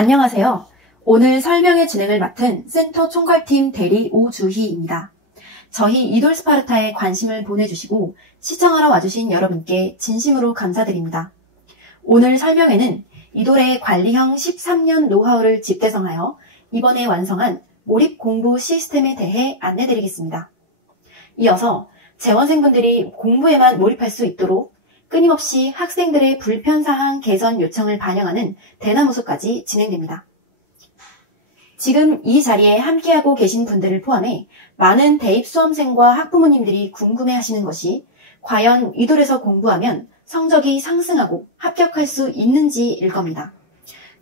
안녕하세요. 오늘 설명회 진행을 맡은 센터 총괄팀 대리 오주희입니다. 저희 이돌 스파르타에 관심을 보내주시고 시청하러 와주신 여러분께 진심으로 감사드립니다. 오늘 설명회는 이돌의 관리형 13년 노하우를 집대성하여 이번에 완성한 몰입 공부 시스템에 대해 안내드리겠습니다. 이어서 재원생분들이 공부에만 몰입할 수 있도록 끊임없이 학생들의 불편사항 개선 요청을 반영하는 대나무숲까지 진행됩니다. 지금 이 자리에 함께하고 계신 분들을 포함해 많은 대입 수험생과 학부모님들이 궁금해하시는 것이 과연 이돌에서 공부하면 성적이 상승하고 합격할 수 있는지일 겁니다.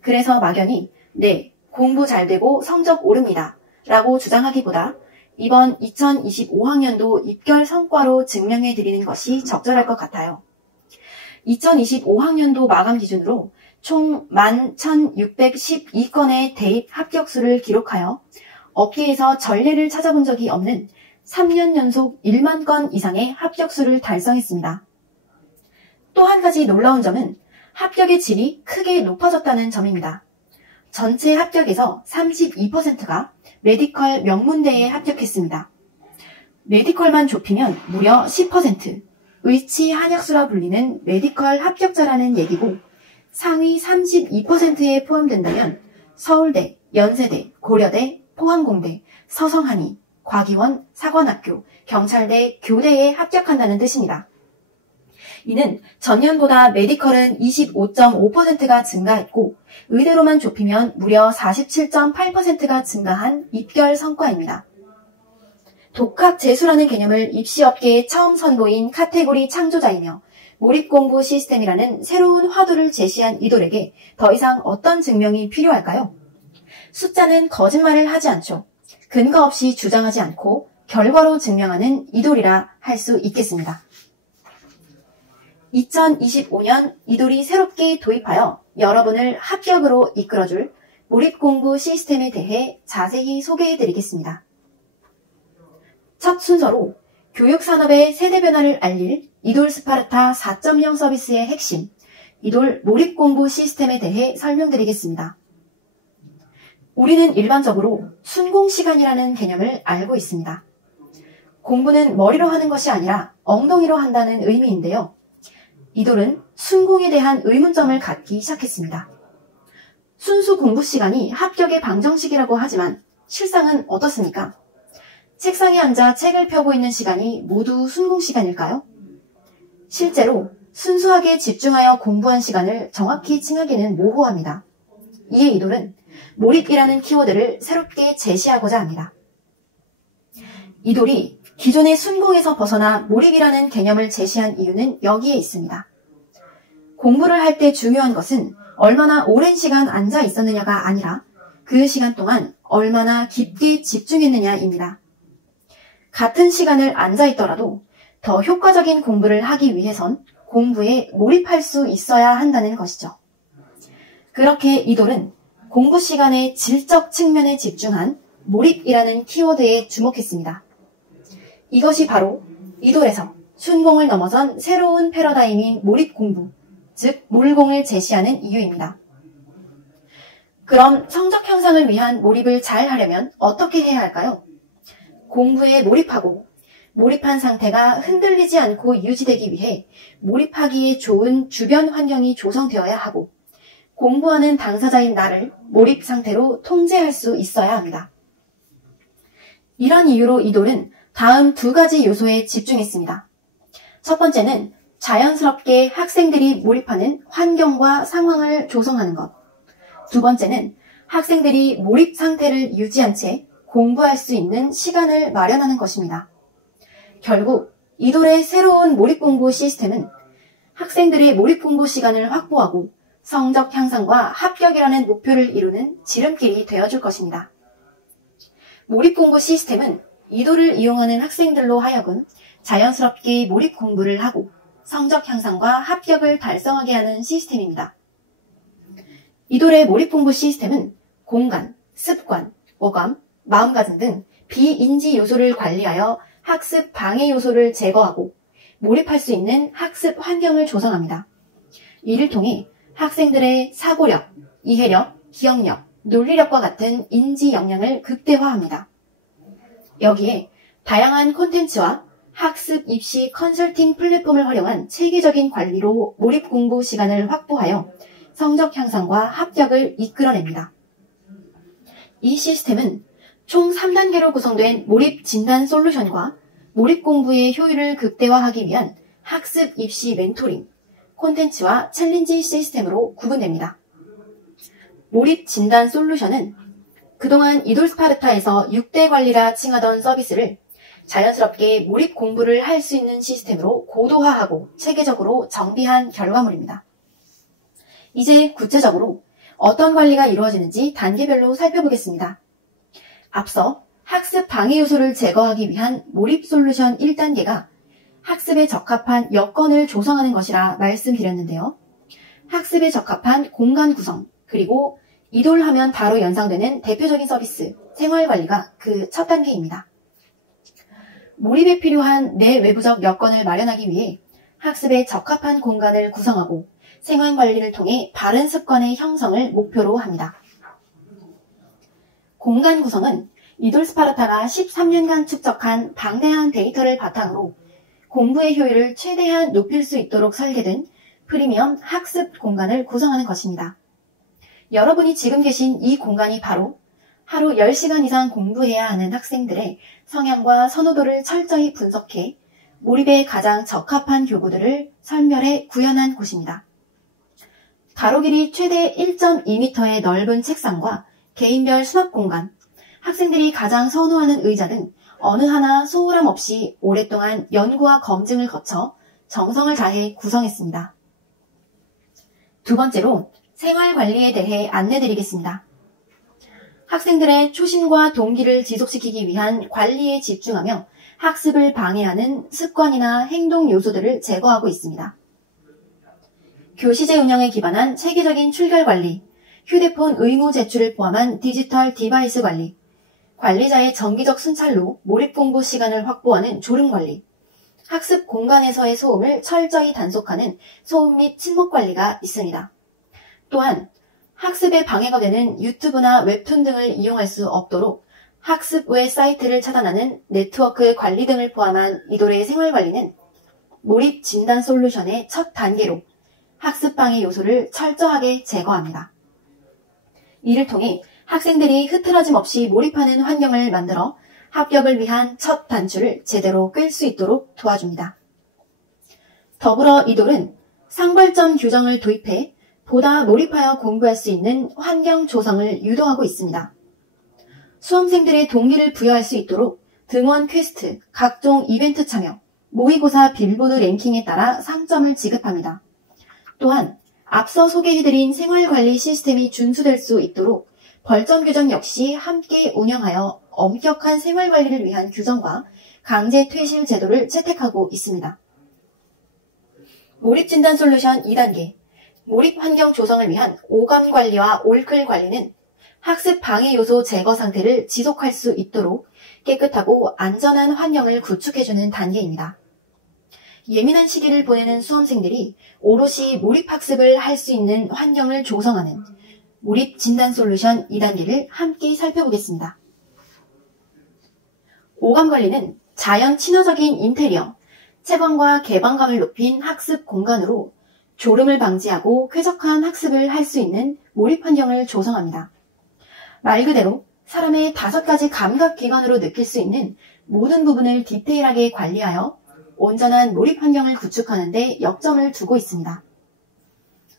그래서 막연히 네, 공부 잘 되고 성적 오릅니다 라고 주장하기보다 이번 2025학년도 입결 성과로 증명해 드리는 것이 적절할 것 같아요. 2025학년도 마감 기준으로 총 11,612건의 대입 합격수를 기록하여 업계에서 전례를 찾아본 적이 없는 3년 연속 1만 건 이상의 합격수를 달성했습니다. 또 한 가지 놀라운 점은 합격의 질이 크게 높아졌다는 점입니다. 전체 합격에서 32%가 메디컬 명문대에 합격했습니다. 메디컬만 좁히면 무려 10%, 의치 한약수라 불리는 메디컬 합격자라는 얘기고 상위 32%에 포함된다면 서울대, 연세대, 고려대, 포항공대, 서성한의, 과기원, 사관학교, 경찰대, 교대에 합격한다는 뜻입니다. 이는 전년보다 메디컬은 25.5%가 증가했고 의대로만 좁히면 무려 47.8%가 증가한 입결 성과입니다. 독학 재수라는 개념을 입시업계에 처음 선보인 카테고리 창조자이며 몰입공부 시스템이라는 새로운 화두를 제시한 이돌에게 더 이상 어떤 증명이 필요할까요? 숫자는 거짓말을 하지 않죠. 근거 없이 주장하지 않고 결과로 증명하는 이돌이라 할 수 있겠습니다. 2025년 이돌이 새롭게 도입하여 여러분을 합격으로 이끌어줄 몰입공부 시스템에 대해 자세히 소개해드리겠습니다. 첫 순서로 교육산업의 세대 변화를 알릴 이돌 스파르타 4.0 서비스의 핵심, 이돌 몰입공부 시스템에 대해 설명드리겠습니다. 우리는 일반적으로 순공시간이라는 개념을 알고 있습니다. 공부는 머리로 하는 것이 아니라 엉덩이로 한다는 의미인데요. 이돌은 순공에 대한 의문점을 갖기 시작했습니다. 순수 공부 시간이 합격의 방정식이라고 하지만 실상은 어떻습니까? 책상에 앉아 책을 펴고 있는 시간이 모두 순공 시간일까요? 실제로 순수하게 집중하여 공부한 시간을 정확히 칭하기는 모호합니다. 이에 이돌은 몰입이라는 키워드를 새롭게 제시하고자 합니다. 이돌이 기존의 순공에서 벗어나 몰입이라는 개념을 제시한 이유는 여기에 있습니다. 공부를 할 때 중요한 것은 얼마나 오랜 시간 앉아 있었느냐가 아니라 그 시간 동안 얼마나 깊게 집중했느냐입니다. 같은 시간을 앉아 있더라도 더 효과적인 공부를 하기 위해선 공부에 몰입할 수 있어야 한다는 것이죠. 그렇게 이돌은 공부 시간의 질적 측면에 집중한 몰입이라는 키워드에 주목했습니다. 이것이 바로 이돌에서 순공을 넘어선 새로운 패러다임인 몰입 공부, 즉 몰공을 제시하는 이유입니다. 그럼 성적 향상을 위한 몰입을 잘 하려면 어떻게 해야 할까요? 공부에 몰입하고 몰입한 상태가 흔들리지 않고 유지되기 위해 몰입하기에 좋은 주변 환경이 조성되어야 하고 공부하는 당사자인 나를 몰입 상태로 통제할 수 있어야 합니다. 이런 이유로 이돌은 다음 두 가지 요소에 집중했습니다. 첫 번째는 자연스럽게 학생들이 몰입하는 환경과 상황을 조성하는 것. 두 번째는 학생들이 몰입 상태를 유지한 채 공부할 수 있는 시간을 마련하는 것입니다. 결국 이돌의 새로운 몰입공부 시스템은 학생들의 몰입공부 시간을 확보하고 성적 향상과 합격이라는 목표를 이루는 지름길이 되어줄 것입니다. 몰입공부 시스템은 이돌을 이용하는 학생들로 하여금 자연스럽게 몰입 공부를 하고 성적 향상과 합격을 달성하게 하는 시스템입니다. 이돌의 몰입공부 시스템은 공간, 습관, 어감, 마음가짐 등 비인지 요소를 관리하여 학습 방해 요소를 제거하고 몰입할 수 있는 학습 환경을 조성합니다. 이를 통해 학생들의 사고력, 이해력, 기억력, 논리력과 같은 인지 역량을 극대화합니다. 여기에 다양한 콘텐츠와 학습, 입시, 컨설팅 플랫폼을 활용한 체계적인 관리로 몰입 공부 시간을 확보하여 성적 향상과 합격을 이끌어냅니다. 이 시스템은 총 3단계로 구성된 몰입 진단 솔루션과 몰입 공부의 효율을 극대화하기 위한 학습, 입시, 멘토링, 콘텐츠와 챌린지 시스템으로 구분됩니다. 몰입 진단 솔루션은 그동안 이돌스파르타에서 6대 관리라 칭하던 서비스를 자연스럽게 몰입 공부를 할 수 있는 시스템으로 고도화하고 체계적으로 정비한 결과물입니다. 이제 구체적으로 어떤 관리가 이루어지는지 단계별로 살펴보겠습니다. 앞서 학습 방해 요소를 제거하기 위한 몰입 솔루션 1단계가 학습에 적합한 여건을 조성하는 것이라 말씀드렸는데요. 학습에 적합한 공간 구성, 그리고 이돌하면 바로 연상되는 대표적인 서비스, 생활관리가 그 첫 단계입니다. 몰입에 필요한 내외부적 여건을 마련하기 위해 학습에 적합한 공간을 구성하고 생활관리를 통해 바른 습관의 형성을 목표로 합니다. 공간 구성은 이돌스파르타가 13년간 축적한 방대한 데이터를 바탕으로 공부의 효율을 최대한 높일 수 있도록 설계된 프리미엄 학습 공간을 구성하는 것입니다. 여러분이 지금 계신 이 공간이 바로 하루 10시간 이상 공부해야 하는 학생들의 성향과 선호도를 철저히 분석해 몰입에 가장 적합한 교구들을 선별해 구현한 곳입니다. 가로 길이 최대 1.2m의 넓은 책상과 개인별 수납 공간, 학생들이 가장 선호하는 의자 등 어느 하나 소홀함 없이 오랫동안 연구와 검증을 거쳐 정성을 다해 구성했습니다. 두 번째로 생활관리에 대해 안내드리겠습니다. 학생들의 초심과 동기를 지속시키기 위한 관리에 집중하며 학습을 방해하는 습관이나 행동 요소들을 제거하고 있습니다. 교시제 운영에 기반한 체계적인 출결 관리, 휴대폰 의무 제출을 포함한 디지털 디바이스 관리, 관리자의 정기적 순찰로 몰입 공부 시간을 확보하는 졸음 관리, 학습 공간에서의 소음을 철저히 단속하는 소음 및 침묵 관리가 있습니다. 또한 학습에 방해가 되는 유튜브나 웹툰 등을 이용할 수 없도록 학습 외 사이트를 차단하는 네트워크 관리 등을 포함한 이돌의 생활관리는 몰입 진단 솔루션의 첫 단계로 학습 방해 요소를 철저하게 제거합니다. 이를 통해 학생들이 흐트러짐 없이 몰입하는 환경을 만들어 합격을 위한 첫 단추를 제대로 끌 수 있도록 도와줍니다. 더불어 이돌은 상벌점 규정을 도입해 보다 몰입하여 공부할 수 있는 환경 조성을 유도하고 있습니다. 수험생들의 동기를 부여할 수 있도록 등원 퀘스트, 각종 이벤트 참여, 모의고사 빌보드 랭킹에 따라 상점을 지급합니다. 또한 앞서 소개해드린 생활관리 시스템이 준수될 수 있도록 벌점 규정 역시 함께 운영하여 엄격한 생활관리를 위한 규정과 강제 퇴실 제도를 채택하고 있습니다. 몰입진단 솔루션 2단계, 몰입 환경 조성을 위한 오감 관리와 올클 관리는 학습 방해 요소 제거 상태를 지속할 수 있도록 깨끗하고 안전한 환경을 구축해주는 단계입니다. 예민한 시기를 보내는 수험생들이 오롯이 몰입 학습을 할 수 있는 환경을 조성하는 몰입 진단 솔루션 2단계를 함께 살펴보겠습니다. 오감 관리는 자연 친화적인 인테리어, 채광과 개방감을 높인 학습 공간으로 졸음을 방지하고 쾌적한 학습을 할 수 있는 몰입 환경을 조성합니다. 말 그대로 사람의 5가지 감각 기관으로 느낄 수 있는 모든 부분을 디테일하게 관리하여 온전한 몰입 환경을 구축하는 데 역점을 두고 있습니다.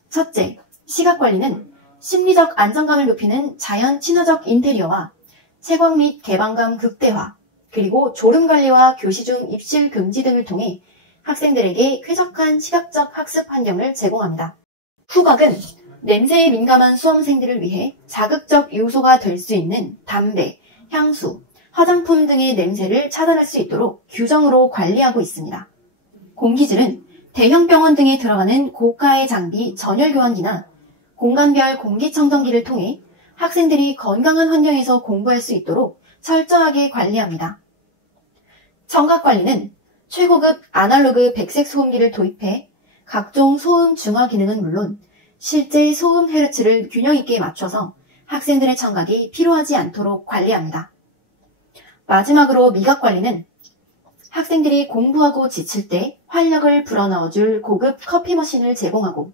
첫째, 시각 관리는 심리적 안정감을 높이는 자연 친화적 인테리어와 채광 및 개방감 극대화, 그리고 졸음 관리와 교시 중 입실 금지 등을 통해 학생들에게 쾌적한 시각적 학습 환경을 제공합니다. 후각은 냄새에 민감한 수험생들을 위해 자극적 요소가 될 수 있는 담배, 향수, 화장품 등의 냄새를 차단할 수 있도록 규정으로 관리하고 있습니다. 공기질은 대형 병원 등에 들어가는 고가의 장비 전열교환기나 공간별 공기청정기를 통해 학생들이 건강한 환경에서 공부할 수 있도록 철저하게 관리합니다. 청각관리는 최고급 아날로그 백색 소음기를 도입해 각종 소음 중화 기능은 물론 실제 소음 헤르츠를 균형 있게 맞춰서 학생들의 청각이 피로하지 않도록 관리합니다. 마지막으로 미각 관리는 학생들이 공부하고 지칠 때 활력을 불어넣어줄 고급 커피 머신을 제공하고,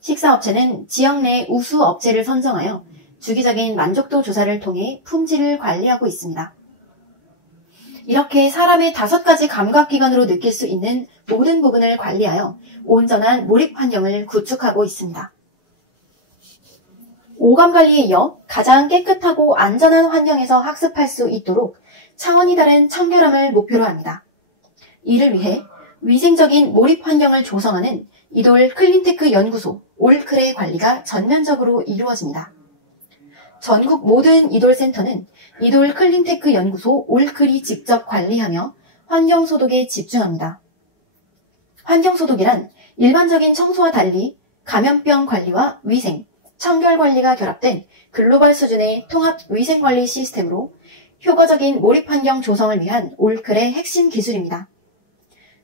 식사업체는 지역 내 우수 업체를 선정하여 주기적인 만족도 조사를 통해 품질을 관리하고 있습니다. 이렇게 사람의 5가지 감각기관으로 느낄 수 있는 모든 부분을 관리하여 온전한 몰입 환경을 구축하고 있습니다. 오감 관리에 이어 가장 깨끗하고 안전한 환경에서 학습할 수 있도록 차원이 다른 청결함을 목표로 합니다. 이를 위해 위생적인 몰입 환경을 조성하는 이돌 클린테크 연구소 올클의 관리가 전면적으로 이루어집니다. 전국 모든 이돌 센터는 이돌 클린테크 연구소 올클이 직접 관리하며 환경소독에 집중합니다. 환경소독이란 일반적인 청소와 달리 감염병 관리와 위생, 청결 관리가 결합된 글로벌 수준의 통합 위생관리 시스템으로 효과적인 몰입 환경 조성을 위한 올클의 핵심 기술입니다.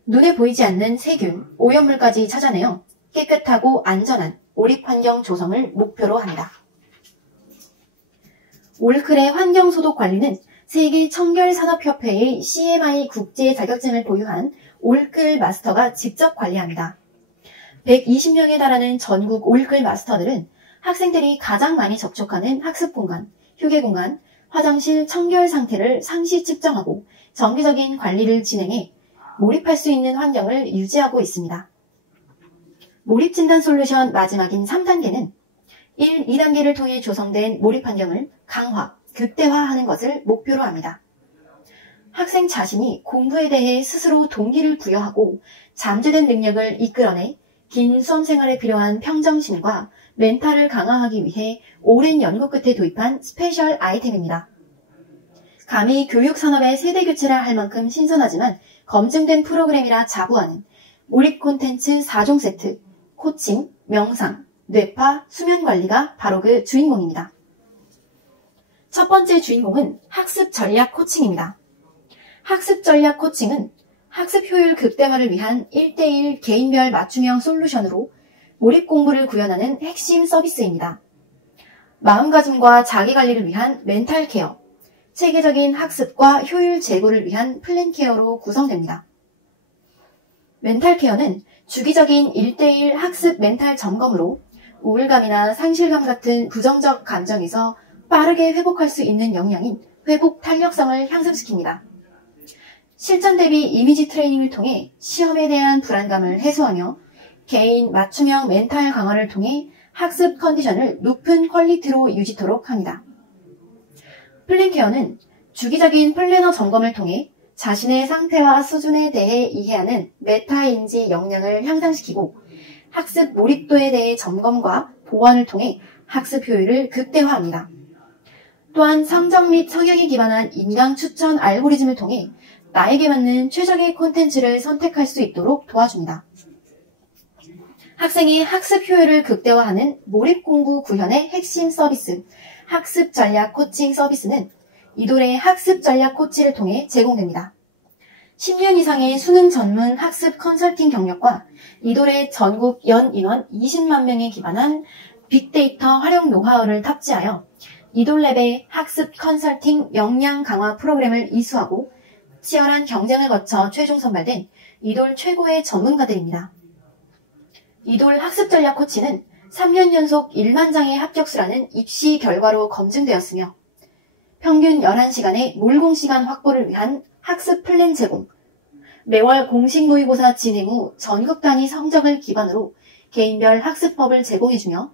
눈에 보이지 않는 세균, 오염물까지 찾아내어 깨끗하고 안전한 몰입 환경 조성을 목표로 합니다. 올클의 환경소독 관리는 세계 청결산업협회의 CMI 국제 자격증을 보유한 올클 마스터가 직접 관리합니다. 120명에 달하는 전국 올클 마스터들은 학생들이 가장 많이 접촉하는 학습 공간, 휴게 공간, 화장실 청결 상태를 상시 측정하고 정기적인 관리를 진행해 몰입할 수 있는 환경을 유지하고 있습니다. 몰입 진단 솔루션 마지막인 3단계는 1, 2단계를 통해 조성된 몰입 환경을 강화, 극대화하는 것을 목표로 합니다. 학생 자신이 공부에 대해 스스로 동기를 부여하고 잠재된 능력을 이끌어내 긴 수험 생활에 필요한 평정심과 멘탈을 강화하기 위해 오랜 연구 끝에 도입한 스페셜 아이템입니다. 감히 교육 산업의 세대 교체라 할 만큼 신선하지만 검증된 프로그램이라 자부하는 몰입 콘텐츠 4종 세트, 코칭, 명상, 뇌파, 수면 관리가 바로 그 주인공입니다. 첫 번째 주인공은 학습 전략 코칭입니다. 학습 전략 코칭은 학습 효율 극대화를 위한 1:1 개인별 맞춤형 솔루션으로 몰입 공부를 구현하는 핵심 서비스입니다. 마음가짐과 자기관리를 위한 멘탈 케어, 체계적인 학습과 효율 제고를 위한 플랜 케어로 구성됩니다. 멘탈 케어는 주기적인 1:1 학습 멘탈 점검으로 우울감이나 상실감 같은 부정적 감정에서 빠르게 회복할 수 있는 역량인 회복 탄력성을 향상시킵니다. 실전 대비 이미지 트레이닝을 통해 시험에 대한 불안감을 해소하며 개인 맞춤형 멘탈 강화를 통해 학습 컨디션을 높은 퀄리티로 유지토록 합니다. 플랜케어는 주기적인 플래너 점검을 통해 자신의 상태와 수준에 대해 이해하는 메타인지 역량을 향상시키고 학습 몰입도에 대해 점검과 보완을 통해 학습 효율을 극대화합니다. 또한 성적 및 성향에 기반한 인강 추천 알고리즘을 통해 나에게 맞는 최적의 콘텐츠를 선택할 수 있도록 도와줍니다. 학생의 학습 효율을 극대화하는 몰입 공부 구현의 핵심 서비스, 학습 전략 코칭 서비스는 이돌의 학습 전략 코치를 통해 제공됩니다. 10년 이상의 수능 전문 학습 컨설팅 경력과 이돌의 전국 연 인원 20만 명에 기반한 빅데이터 활용 노하우를 탑재하여 이돌랩의 학습 컨설팅 역량 강화 프로그램을 이수하고 치열한 경쟁을 거쳐 최종 선발된 이돌 최고의 전문가들입니다. 이돌 학습 전략 코치는 3년 연속 1만 장의 합격수라는 입시 결과로 검증되었으며 평균 11시간의 몰공시간 확보를 위한 학습 플랜 제공, 매월 공식 모의고사 진행 후 전국 단위 성적을 기반으로 개인별 학습법을 제공해주며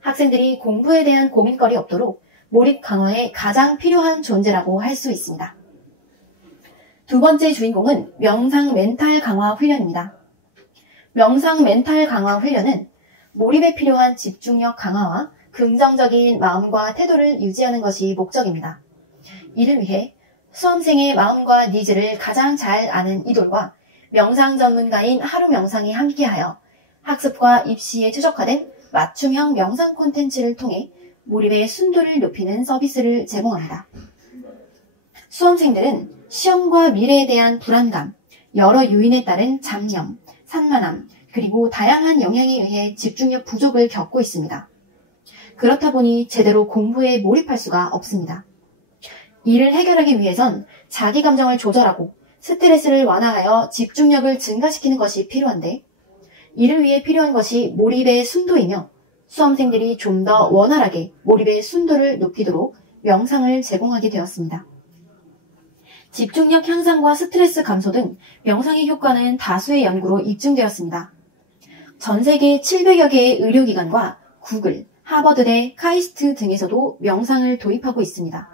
학생들이 공부에 대한 고민거리 없도록 몰입 강화에 가장 필요한 존재라고 할 수 있습니다. 두 번째 주인공은 명상 멘탈 강화 훈련입니다. 명상 멘탈 강화 훈련은 몰입에 필요한 집중력 강화와 긍정적인 마음과 태도를 유지하는 것이 목적입니다. 이를 위해 수험생의 마음과 니즈를 가장 잘 아는 이돌과 명상 전문가인 하루 명상이 함께하여 학습과 입시에 최적화된 맞춤형 명상 콘텐츠를 통해 몰입의 순도를 높이는 서비스를 제공합니다. 수험생들은 시험과 미래에 대한 불안감, 여러 요인에 따른 잡념, 산만함, 그리고 다양한 영향에 의해 집중력 부족을 겪고 있습니다. 그렇다 보니 제대로 공부에 몰입할 수가 없습니다. 이를 해결하기 위해선 자기 감정을 조절하고 스트레스를 완화하여 집중력을 증가시키는 것이 필요한데, 이를 위해 필요한 것이 몰입의 순도이며, 수험생들이 좀 더 원활하게 몰입의 순도를 높이도록 명상을 제공하게 되었습니다. 집중력 향상과 스트레스 감소 등 명상의 효과는 다수의 연구로 입증되었습니다. 전 세계 700여 개의 의료기관과 구글, 하버드대, 카이스트 등에서도 명상을 도입하고 있습니다.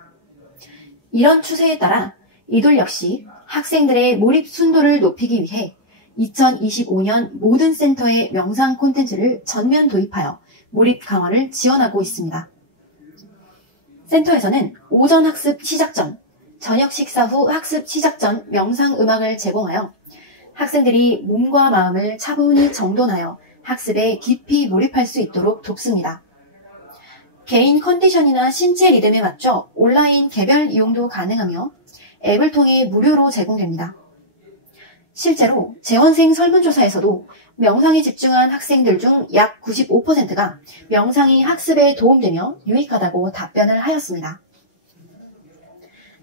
이런 추세에 따라 이돌 역시 학생들의 몰입 순도를 높이기 위해 2025년 모든 센터에 명상 콘텐츠를 전면 도입하여 몰입 강화를 지원하고 있습니다. 센터에서는 오전 학습 시작 전, 저녁 식사 후 학습 시작 전 명상 음악을 제공하여 학생들이 몸과 마음을 차분히 정돈하여 학습에 깊이 몰입할 수 있도록 돕습니다. 개인 컨디션이나 신체 리듬에 맞춰 온라인 개별 이용도 가능하며 앱을 통해 무료로 제공됩니다. 실제로 재원생 설문조사에서도 명상에 집중한 학생들 중 약 95%가 명상이 학습에 도움되며 유익하다고 답변을 하였습니다.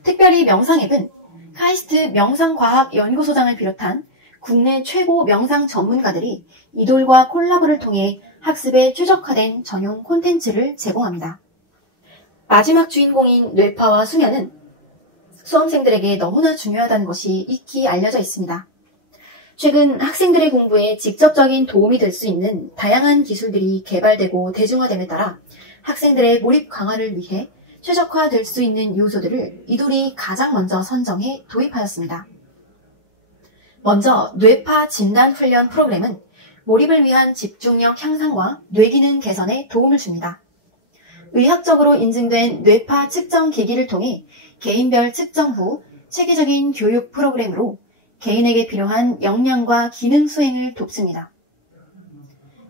특별히 명상 앱은 카이스트 명상과학연구소장을 비롯한 국내 최고 명상 전문가들이 이돌과 콜라보를 통해 학습에 최적화된 전용 콘텐츠를 제공합니다. 마지막 주인공인 뇌파와 수면은 수험생들에게 너무나 중요하다는 것이 익히 알려져 있습니다. 최근 학생들의 공부에 직접적인 도움이 될 수 있는 다양한 기술들이 개발되고 대중화됨에 따라 학생들의 몰입 강화를 위해 최적화될 수 있는 요소들을 이돌이 가장 먼저 선정해 도입하였습니다. 먼저 뇌파 진단 훈련 프로그램은 몰입을 위한 집중력 향상과 뇌기능 개선에 도움을 줍니다. 의학적으로 인증된 뇌파 측정 기기를 통해 개인별 측정 후 체계적인 교육 프로그램으로 개인에게 필요한 역량과 기능 수행을 돕습니다.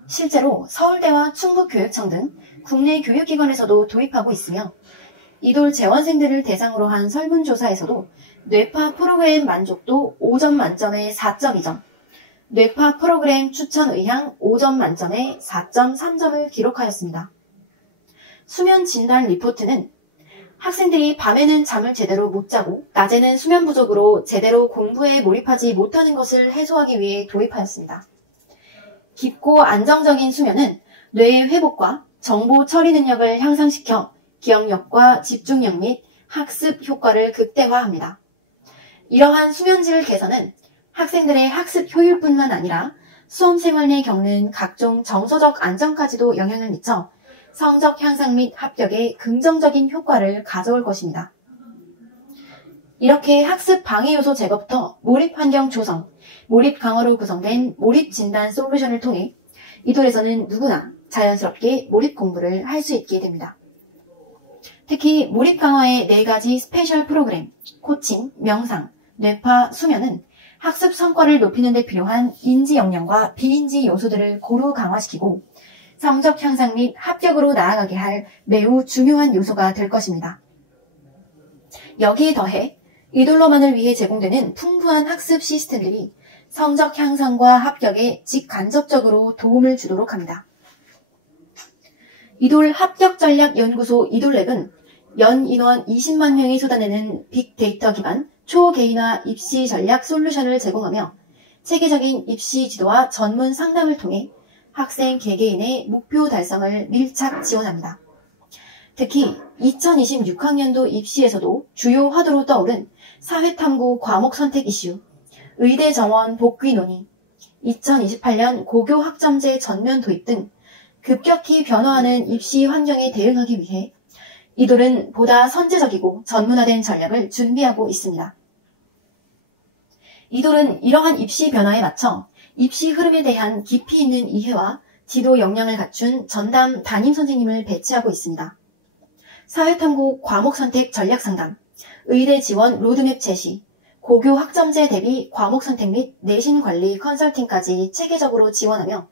실제로 서울대와 충북교육청 등 국내 교육기관에서도 도입하고 있으며 이돌 재원생들을 대상으로 한 설문조사에서도 뇌파 프로그램 만족도 5점 만점에 4.2점, 뇌파 프로그램 추천 의향 5점 만점에 4.3점을 기록하였습니다. 수면 진단 리포트는 학생들이 밤에는 잠을 제대로 못 자고 낮에는 수면 부족으로 제대로 공부에 몰입하지 못하는 것을 해소하기 위해 도입하였습니다. 깊고 안정적인 수면은 뇌의 회복과 정보 처리 능력을 향상시켜 기억력과 집중력 및 학습 효과를 극대화합니다. 이러한 수면질 개선은 학생들의 학습 효율뿐만 아니라 수험 생활 내 겪는 각종 정서적 안정까지도 영향을 미쳐 성적 향상 및 합격에 긍정적인 효과를 가져올 것입니다. 이렇게 학습 방해 요소 제거부터 몰입 환경 조성, 몰입 강화로 구성된 몰입 진단 솔루션을 통해 이돌에서는 누구나 자연스럽게 몰입 공부를 할 수 있게 됩니다. 특히 몰입 강화의 4가지 스페셜 프로그램, 코칭, 명상, 뇌파, 수면은 학습 성과를 높이는 데 필요한 인지 역량과 비인지 요소들을 고루 강화시키고 성적 향상 및 합격으로 나아가게 할 매우 중요한 요소가 될 것입니다. 여기에 더해 이돌로만을 위해 제공되는 풍부한 학습 시스템들이 성적 향상과 합격에 직간접적으로 도움을 주도록 합니다. 이돌 합격전략연구소 이돌랩은 연 인원 20만 명이 쏟아내는 빅데이터 기반 초개인화 입시 전략 솔루션을 제공하며 체계적인 입시 지도와 전문 상담을 통해 학생 개개인의 목표 달성을 밀착 지원합니다. 특히 2026학년도 입시에서도 주요 화두로 떠오른 사회탐구 과목 선택 이슈, 의대 정원 복귀 논의, 2028년 고교 학점제 전면 도입 등 급격히 변화하는 입시 환경에 대응하기 위해 이돌은 보다 선제적이고 전문화된 전략을 준비하고 있습니다. 이돌은 이러한 입시 변화에 맞춰 입시 흐름에 대한 깊이 있는 이해와 지도 역량을 갖춘 전담 담임 선생님을 배치하고 있습니다. 사회탐구 과목 선택 전략 상담, 의대 지원 로드맵 제시, 고교 학점제 대비 과목 선택 및 내신 관리 컨설팅까지 체계적으로 지원하며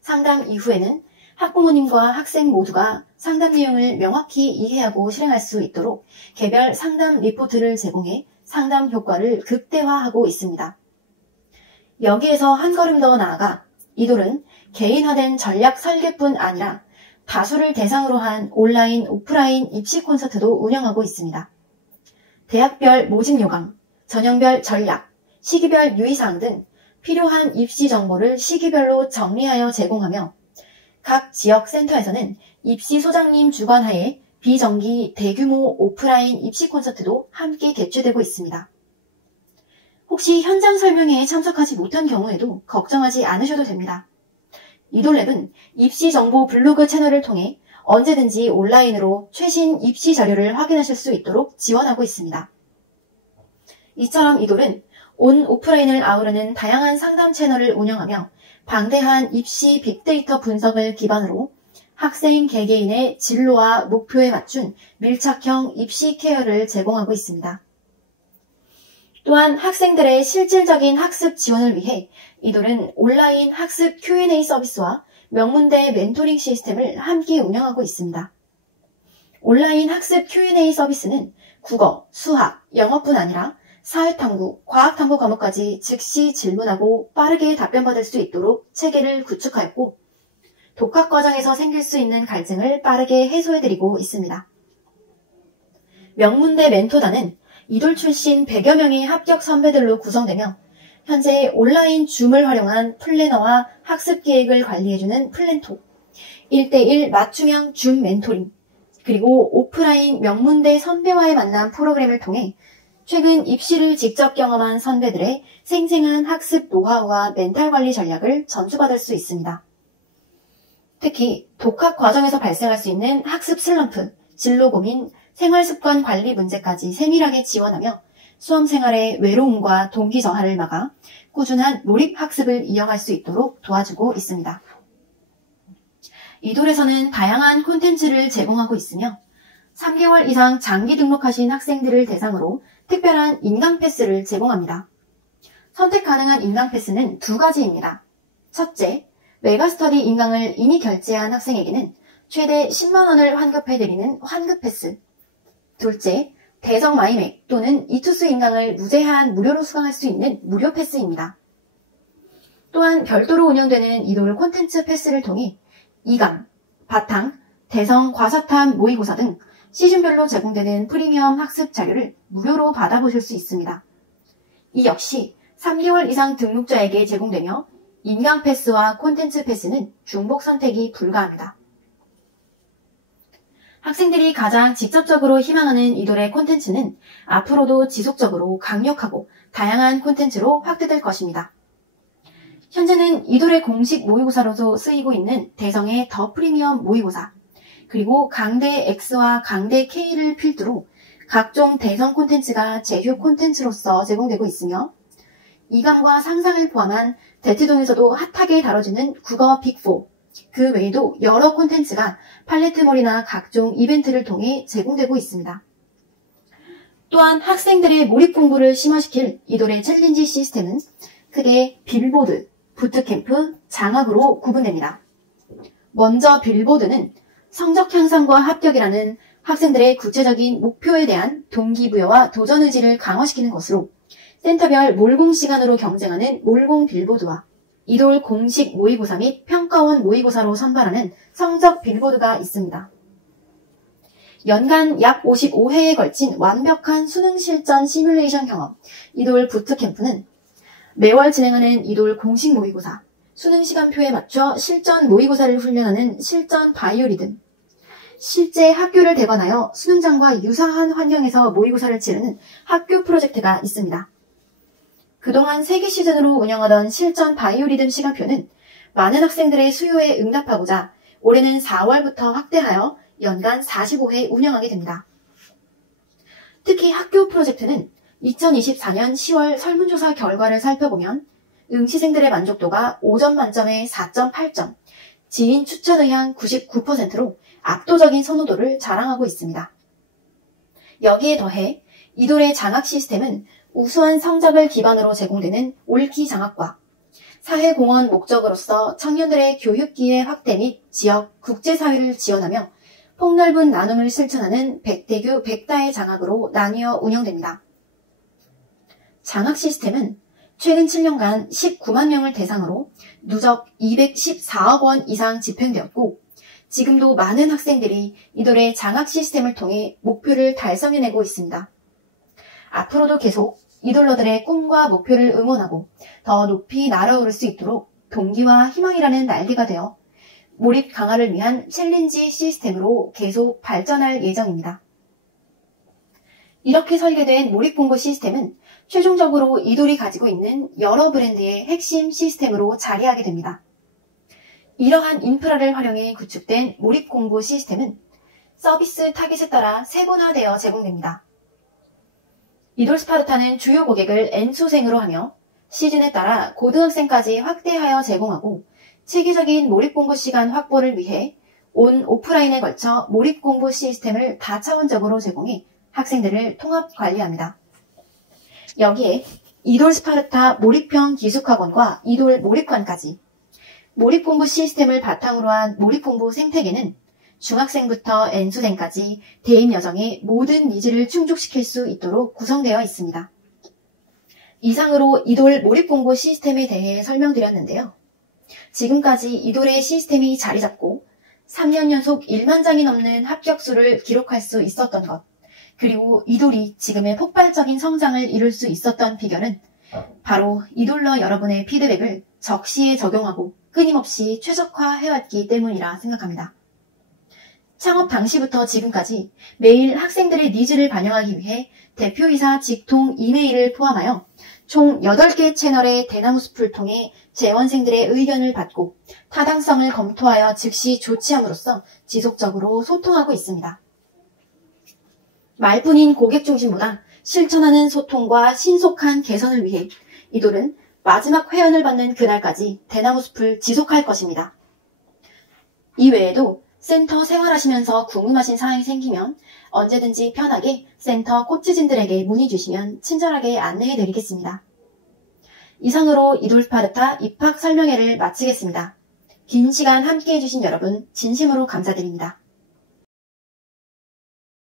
상담 이후에는 학부모님과 학생 모두가 상담 내용을 명확히 이해하고 실행할 수 있도록 개별 상담 리포트를 제공해 상담 효과를 극대화하고 있습니다. 여기에서 한 걸음 더 나아가 이돌은 개인화된 전략 설계뿐 아니라 다수를 대상으로 한 온라인, 오프라인 입시 콘서트도 운영하고 있습니다. 대학별 모집 요강, 전형별 전략, 시기별 유의사항 등 필요한 입시 정보를 시기별로 정리하여 제공하며 각 지역 센터에서는 입시 소장님 주관하에 비정기 대규모 오프라인 입시 콘서트도 함께 개최되고 있습니다. 혹시 현장 설명회에 참석하지 못한 경우에도 걱정하지 않으셔도 됩니다. 이돌랩은 입시 정보 블로그 채널을 통해 언제든지 온라인으로 최신 입시 자료를 확인하실 수 있도록 지원하고 있습니다. 이처럼 이돌은 온 오프라인을 아우르는 다양한 상담 채널을 운영하며 방대한 입시 빅데이터 분석을 기반으로 학생 개개인의 진로와 목표에 맞춘 밀착형 입시 케어를 제공하고 있습니다. 또한 학생들의 실질적인 학습 지원을 위해 이돌은 온라인 학습 Q&A 서비스와 명문대 멘토링 시스템을 함께 운영하고 있습니다. 온라인 학습 Q&A 서비스는 국어, 수학, 영어뿐 아니라 사회탐구, 과학탐구 과목까지 즉시 질문하고 빠르게 답변받을 수 있도록 체계를 구축하였고 독학 과정에서 생길 수 있는 갈증을 빠르게 해소해드리고 있습니다. 명문대 멘토단은 이돌 출신 100여 명의 합격 선배들로 구성되며 현재 온라인 줌을 활용한 플래너와 학습 계획을 관리해주는 플랜톡, 1대1 맞춤형 줌 멘토링, 그리고 오프라인 명문대 선배와의 만남 프로그램을 통해 최근 입시를 직접 경험한 선배들의 생생한 학습 노하우와 멘탈 관리 전략을 전수받을 수 있습니다. 특히 독학 과정에서 발생할 수 있는 학습 슬럼프, 진로 고민, 생활습관 관리 문제까지 세밀하게 지원하며 수험생활의 외로움과 동기 저하를 막아 꾸준한 몰입학습을 이어갈 수 있도록 도와주고 있습니다. 이돌에서는 다양한 콘텐츠를 제공하고 있으며 3개월 이상 장기 등록하신 학생들을 대상으로 특별한 인강 패스를 제공합니다. 선택 가능한 인강 패스는 두 가지입니다. 첫째, 메가스터디 인강을 이미 결제한 학생에게는 최대 10만원을 환급해드리는 환급 패스. 둘째, 대성 마이맥 또는 이투스 인강을 무제한 무료로 수강할 수 있는 무료 패스입니다. 또한 별도로 운영되는 이돌 콘텐츠 패스를 통해 2강, 바탕, 대성 과사탐 모의고사 등 시즌별로 제공되는 프리미엄 학습 자료를 무료로 받아보실 수 있습니다. 이 역시 3개월 이상 등록자에게 제공되며 인강 패스와 콘텐츠 패스는 중복 선택이 불가합니다. 학생들이 가장 직접적으로 희망하는 이돌의 콘텐츠는 앞으로도 지속적으로 강력하고 다양한 콘텐츠로 확대될 것입니다. 현재는 이돌의 공식 모의고사로도 쓰이고 있는 대성의 더 프리미엄 모의고사, 그리고 강대 X와 강대 K를 필두로 각종 대성 콘텐츠가 제휴 콘텐츠로서 제공되고 있으며 이감과 상상을 포함한 대트동에서도 핫하게 다뤄지는 국어 빅4, 그 외에도 여러 콘텐츠가 팔레트몰이나 각종 이벤트를 통해 제공되고 있습니다. 또한 학생들의 몰입 공부를 심화시킬 이돌의 챌린지 시스템은 크게 빌보드, 부트캠프, 장학으로 구분됩니다. 먼저 빌보드는 성적 향상과 합격이라는 학생들의 구체적인 목표에 대한 동기부여와 도전 의지를 강화시키는 것으로 센터별 몰공 시간으로 경쟁하는 몰공 빌보드와 이돌 공식 모의고사 및 평가원 모의고사로 선발하는 성적 빌보드가 있습니다. 연간 약 55회에 걸친 완벽한 수능 실전 시뮬레이션 경험, 이돌 부트캠프는 매월 진행하는 이돌 공식 모의고사, 수능 시간표에 맞춰 실전 모의고사를 훈련하는 실전 바이오리듬, 실제 학교를 대관하여 수능장과 유사한 환경에서 모의고사를 치르는 학교 프로젝트가 있습니다. 그동안 3개 시즌으로 운영하던 실전 바이오리듬 시간표는 많은 학생들의 수요에 응답하고자 올해는 4월부터 확대하여 연간 45회 운영하게 됩니다. 특히 학교 프로젝트는 2024년 10월 설문조사 결과를 살펴보면 응시생들의 만족도가 5점 만점에 4.8점, 지인 추천 의향 99%로 압도적인 선호도를 자랑하고 있습니다. 여기에 더해 이돌의 장학 시스템은 우수한 성적을 기반으로 제공되는 올키 장학과 사회공헌 목적으로서 청년들의 교육 기회 확대 및 지역, 국제사회를 지원하며 폭넓은 나눔을 실천하는 백대규 백다의 장학으로 나뉘어 운영됩니다. 장학 시스템은 최근 7년간 19만 명을 대상으로 누적 214억 원 이상 집행되었고 지금도 많은 학생들이 이돌의 장학 시스템을 통해 목표를 달성해내고 있습니다. 앞으로도 계속 이돌러들의 꿈과 목표를 응원하고 더 높이 날아오를 수 있도록 동기와 희망이라는 날개가 되어 몰입 강화를 위한 챌린지 시스템으로 계속 발전할 예정입니다. 이렇게 설계된 몰입 공부 시스템은 최종적으로 이돌이 가지고 있는 여러 브랜드의 핵심 시스템으로 자리하게 됩니다. 이러한 인프라를 활용해 구축된 몰입 공부 시스템은 서비스 타깃에 따라 세분화되어 제공됩니다. 이돌 스파르타는 주요 고객을 N수생으로 하며 시즌에 따라 고등학생까지 확대하여 제공하고 체계적인 몰입 공부 시간 확보를 위해 온 오프라인에 걸쳐 몰입 공부 시스템을 다차원적으로 제공해 학생들을 통합 관리합니다. 여기에 이돌 스파르타 몰입형 기숙학원과 이돌 몰입관까지 몰입 공부 시스템을 바탕으로 한 몰입 공부 생태계는 중학생부터 N수생까지 대인 여정의 모든 니즈를 충족시킬 수 있도록 구성되어 있습니다. 이상으로 이돌 몰입 공부 시스템에 대해 설명드렸는데요. 지금까지 이돌의 시스템이 자리 잡고 3년 연속 1만 장이 넘는 합격수를 기록할 수 있었던 것, 그리고 이돌이 지금의 폭발적인 성장을 이룰 수 있었던 비결은 바로 이돌러 여러분의 피드백을 적시에 적용하고 끊임없이 최적화해왔기 때문이라 생각합니다. 창업 당시부터 지금까지 매일 학생들의 니즈를 반영하기 위해 대표이사 직통 이메일을 포함하여 총 8개 채널의 대나무 숲을 통해 재원생들의 의견을 받고 타당성을 검토하여 즉시 조치함으로써 지속적으로 소통하고 있습니다. 말뿐인 고객 중심보다 실천하는 소통과 신속한 개선을 위해 이돌은 마지막 회원을 받는 그날까지 대나무 숲을 지속할 것입니다. 이외에도 센터 생활하시면서 궁금하신 사항이 생기면 언제든지 편하게 센터 코치진들에게 문의 주시면 친절하게 안내해 드리겠습니다. 이상으로 이돌 스파르타 입학 설명회를 마치겠습니다. 긴 시간 함께해 주신 여러분 진심으로 감사드립니다.